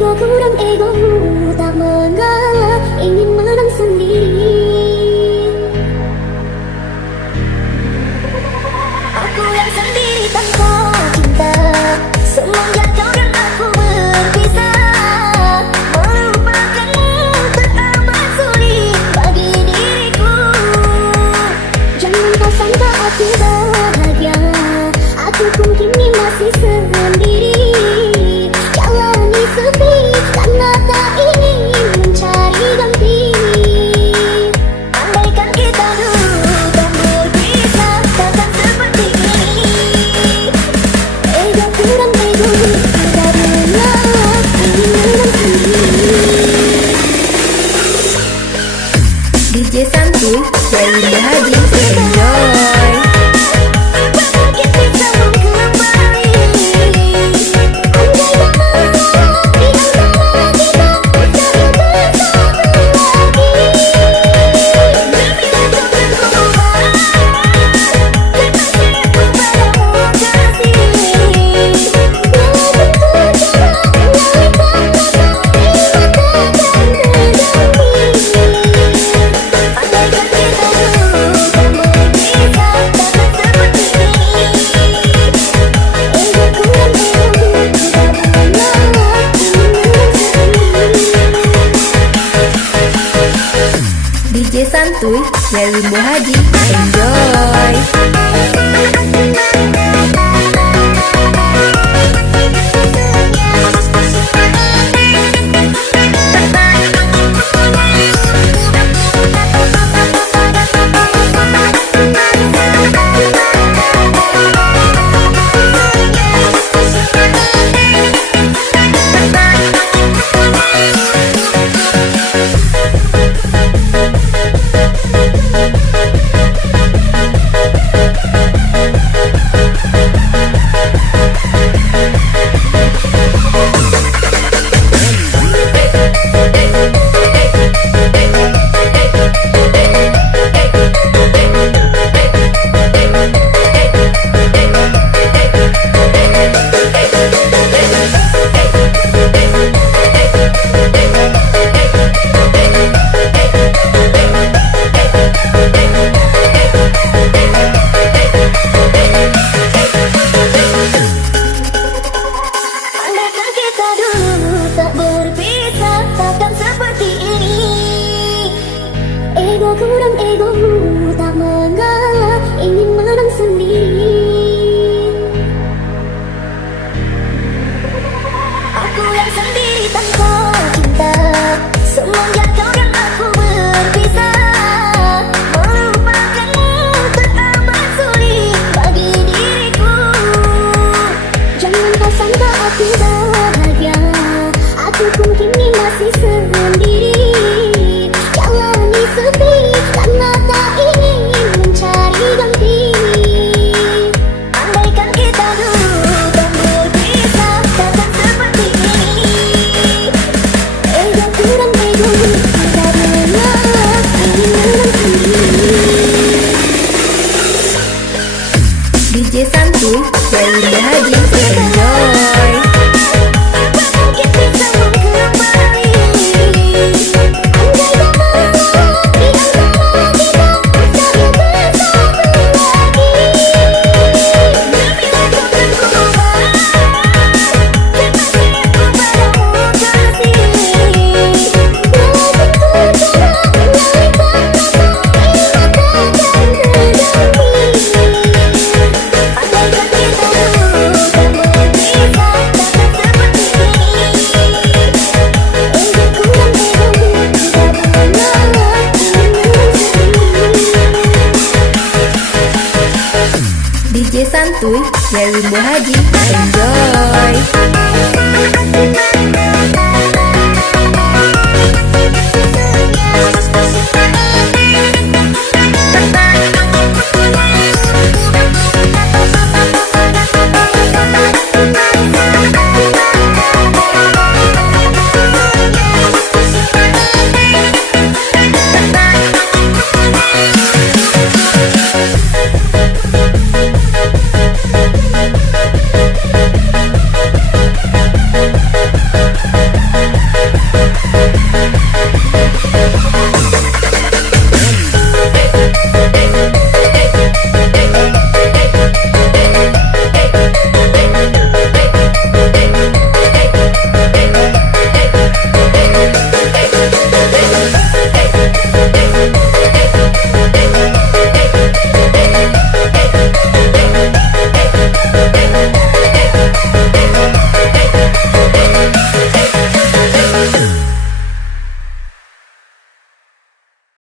Ego kurang egomu tak mengalah, ingin menang sendiri. Aku yang sendiri tanpa cinta, semenjak kau dan aku berpisah. Melupakanmu tak amat sulit bagi diriku. Jangan kau sangka aku bahagia, aku pun kini masih sendiri. Jalani sepi karena tak ingin mencari ganti. Andaikan kita dulu tak berpisah, takkan seperti ini. Ego kurang ego, tak mengalah, ingin menang sendiri. DJ Santuy dari Bahagia, enjoy. DJ Santuy dari Bahagia, enjoy. Ego kurang egomu tak mengalah, ingin menang sendiri. Aku yang sendiri tanpa cinta, semenjak kau dan aku berpisah. Melupakanmu tak amat sulit bagi diriku. Jangan kau sangka aku bahagia, aku pun kini masih sendiri. Jalani sepi karena tak ingin mencari ganti. Andaikan kita dulu tak berpisah, takkan seperti ini. Ego kurang ego, tak mengalah, ingin menang sendiri. DJ Santuy dari Bahagia, enjoy. DJ Santuy dari Bahagia, enjoy.